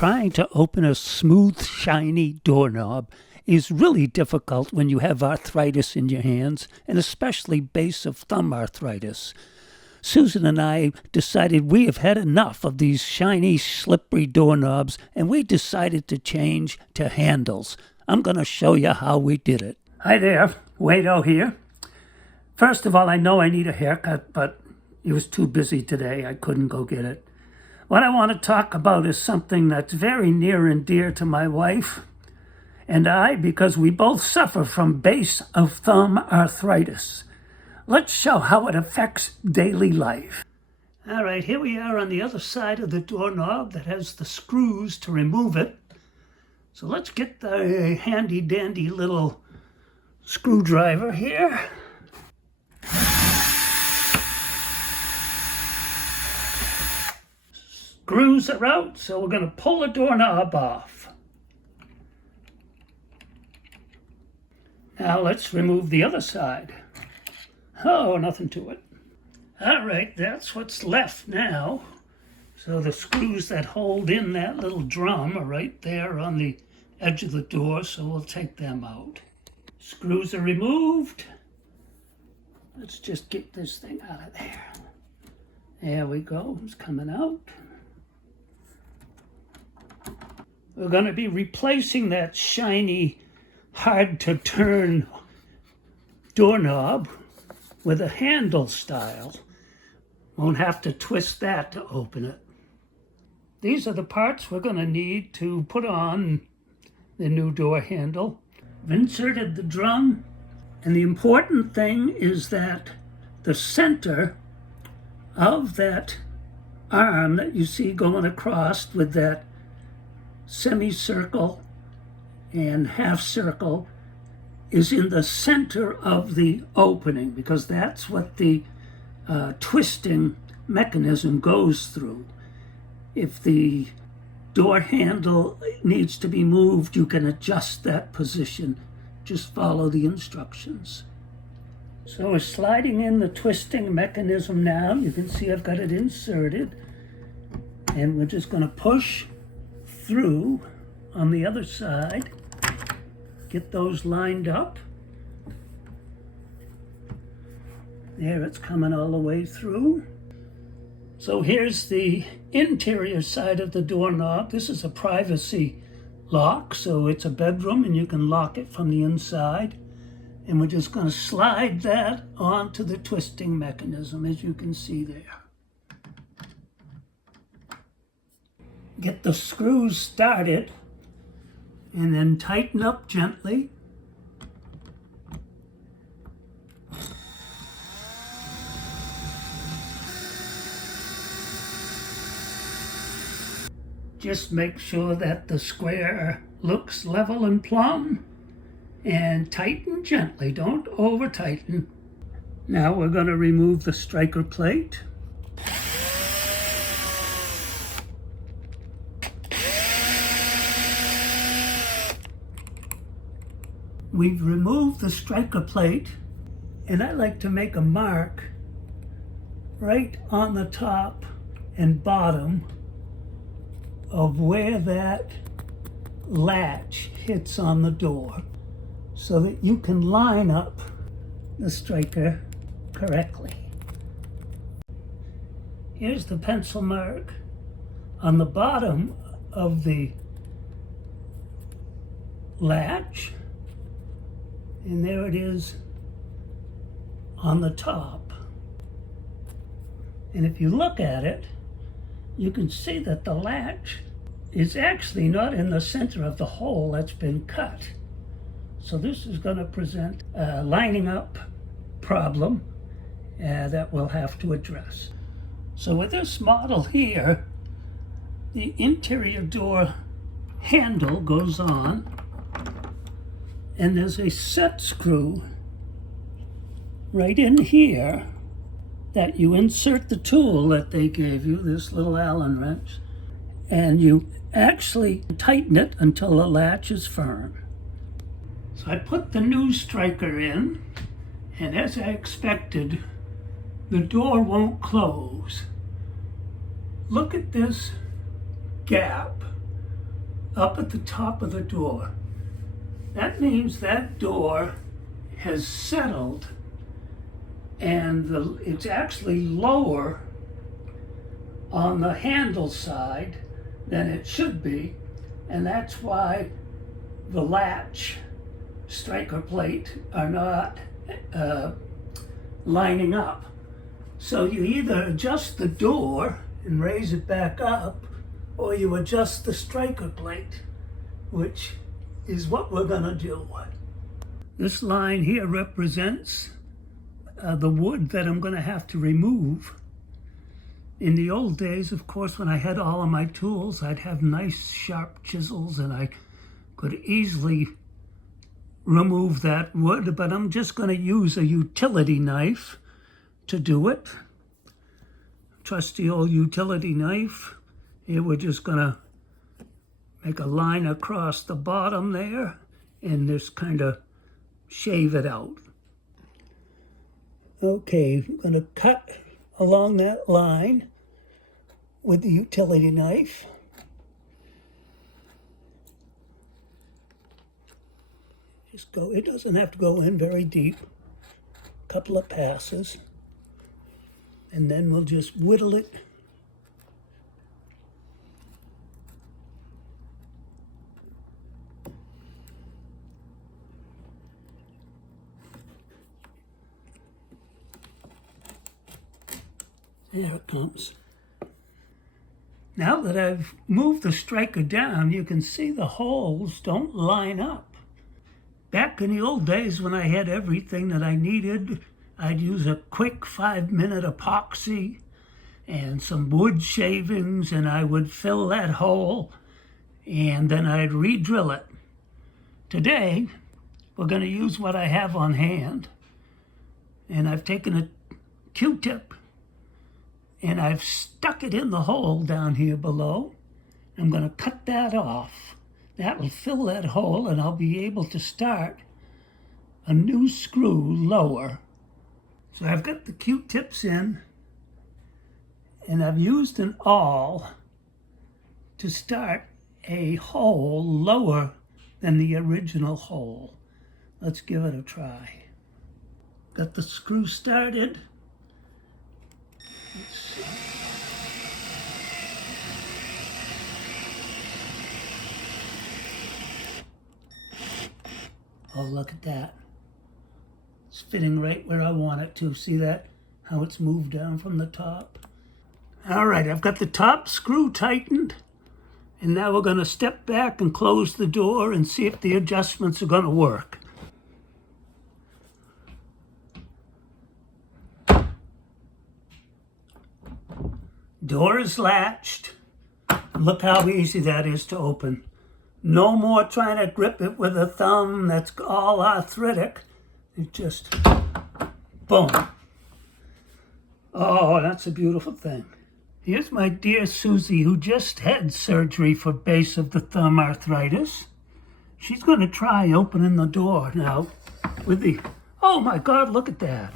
Trying to open a smooth, shiny doorknob is really difficult when you have arthritis in your hands, and especially base of thumb arthritis. Susan and I decided we have had enough of these shiny, slippery doorknobs, and we decided to change to handles. I'm going to show you how we did it. Hi there, Wado here. First of all, I know I need a haircut, but it was too busy today. I couldn't go get it. What I want to talk about is something that's very near and dear to my wife and I, because we both suffer from base of thumb arthritis. Let's show how it affects daily life. All right, here we are on the other side of the doorknob that has the screws to remove it. So let's get the handy dandy little screwdriver here. Screws are out, so we're going to pull the doorknob off. Now let's remove the other side. Oh, nothing to it. All right, that's what's left now. So the screws that hold in that little drum are right there on the edge of the door, so we'll take them out. Screws are removed. Let's just get this thing out of there. There we go, it's coming out. We're going to be replacing that shiny, hard-to-turn doorknob with a handle style. Won't have to twist that to open it. These are the parts we're going to need to put on the new door handle. I've inserted the drum, and the important thing is that the center of that arm that you see going across with that semicircle and half circle is in the center of the opening, because that's what the twisting mechanism goes through. If the door handle needs to be moved, you can adjust that position. Just follow the instructions. So we're sliding in the twisting mechanism now. You can see I've got it inserted. And we're just going to push through on the other side. Get those lined up. There, it's coming all the way through. So here's the interior side of the doorknob. This is a privacy lock, so it's a bedroom and you can lock it from the inside. And we're just going to slide that onto the twisting mechanism, as you can see there. Get the screws started and then tighten up gently. Just make sure that the square looks level and plumb, and tighten gently, don't over tighten. Now we're going to remove the striker plate. We've removed the striker plate, and I like to make a mark right on the top and bottom of where that latch hits on the door, so that you can line up the striker correctly. Here's the pencil mark on the bottom of the latch, and there it is on the top. And if you look at it, you can see that the latch is actually not in the center of the hole that's been cut. So this is going to present a lining up problem that we'll have to address. So with this model here, the interior door handle goes on, and there's a set screw right in here that you insert the tool that they gave you, this little Allen wrench, and you actually tighten it until the latch is firm. So I put the new striker in, and as I expected, the door won't close. Look at this gap up at the top of the door. That means that door has settled and it's actually lower on the handle side than it should be, and that's why the latch striker plate are not lining up. So you either adjust the door and raise it back up, or you adjust the striker plate, which is what we're going to do. This line here represents the wood that I'm going to have to remove. In the old days, of course, when I had all of my tools, I'd have nice sharp chisels and I could easily remove that wood, but I'm just going to use a utility knife to do it. Trusty old utility knife. Here we're just going to make a line across the bottom there and just kind of shave it out. Okay, I'm going to cut along that line with the utility knife. Just go, it doesn't have to go in very deep. A couple of passes. And then we'll just whittle it. There it comes. Now that I've moved the striker down, you can see the holes don't line up. Back in the old days when I had everything that I needed, I'd use a quick 5-minute epoxy and some wood shavings, and I would fill that hole, and then I'd re-drill it. Today, we're going to use what I have on hand, and I've taken a Q-tip and I've stuck it in the hole down here below. I'm going to cut that off. That will fill that hole, and I'll be able to start a new screw lower. So I've got the Q-tips in, and I've used an awl to start a hole lower than the original hole. Let's give it a try. Got the screw started. Let's see. Oh, look at that. It's fitting right where I want it to. See that? How it's moved down from the top? All right, I've got the top screw tightened. And now we're going to step back and close the door and see if the adjustments are going to work. Door is latched. Look how easy that is to open. No more trying to grip it with a thumb that's all arthritic. It just, boom. Oh, that's a beautiful thing. Here's my dear Susie, who just had surgery for base of the thumb arthritis. She's going to try opening the door now with the, oh my God, look at that.